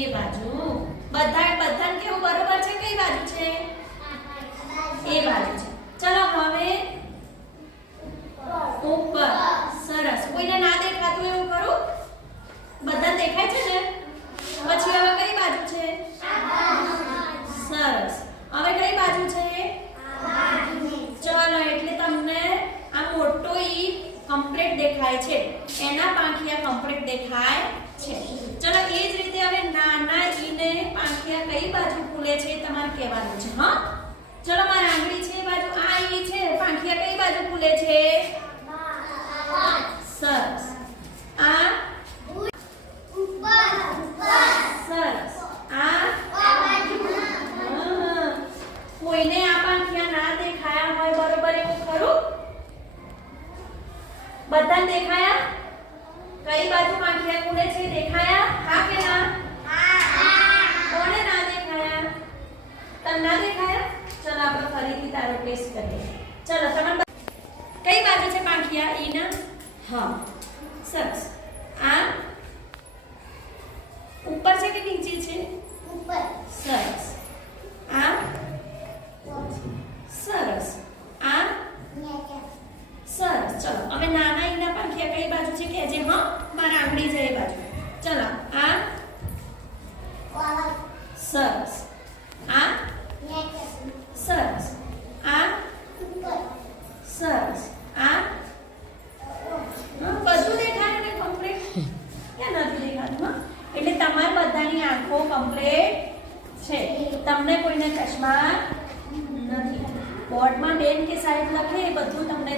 એ બાજુ બધાને કેવું બરોબર છે? કઈ બાજુ છે? એ બાજુ છે. ચલો હવે ઉપર. સરસ. કોઈને ના દેખાતું એવું કરું? બધા દેખાય છે ને? પછી હવે કઈ બાજુ છે? સરસ. હવે કઈ બાજુ છે? ચલો એટલે તમને આ મોટો ઈ કમ્પ્લીટ દેખાય છે, એના પાંખિયા કમ્પ્લીટ દેખાય છે. ચલો એ જ રીતે હવે નાના ઈને પાંખિયા કઈ બાજુ ખુલે છે તમારે કહેવાનું છે. હા, ચલો મારી આંગળી છે એ બાજુ, આ ઈ છે, પાંખિયા કઈ બાજુ ખુલે છે? સરસ. આ સરસ. આ કોઈને આ પાંખિયા ના દેખાયા હોય બરોબર એવું ખરું? બધાને દેખાયા? કઈ બાજુ પાંખિયા ખુલે છે દેખાયા? હા કે ના? કોને ના દેખાયા? તમને ના દેખાયા? ચલો આપણે ફરીથી તારો ટેસ્ટ કરીએ. ચલો તમે કઈ બાજુ છે પાંખિયા? ઈના? હા, સરસ. આ ઉપર છે કે નીચે છે? ઉપર. સરસ. આ સરસ. આ સરસ. ચલો હવે નાના ઈના પાંખિયા કઈ બાજુ છે કહેજે. હા, મારા આંગળી છે એ બાજુ. ચલો આ સરસ. આ સરસ. આ સરસ. આ બધું દેખાય ને કમ્પ્લીટ? ક્યાં નથી દેખાતું? હા, એટલે તમારી બધાની આંખો કમ્પ્લીટ છે. તમને કોઈને ચશ્મા નથી. બોર્ડમાં બેન કે સાહેબ લખે એ બધું તમને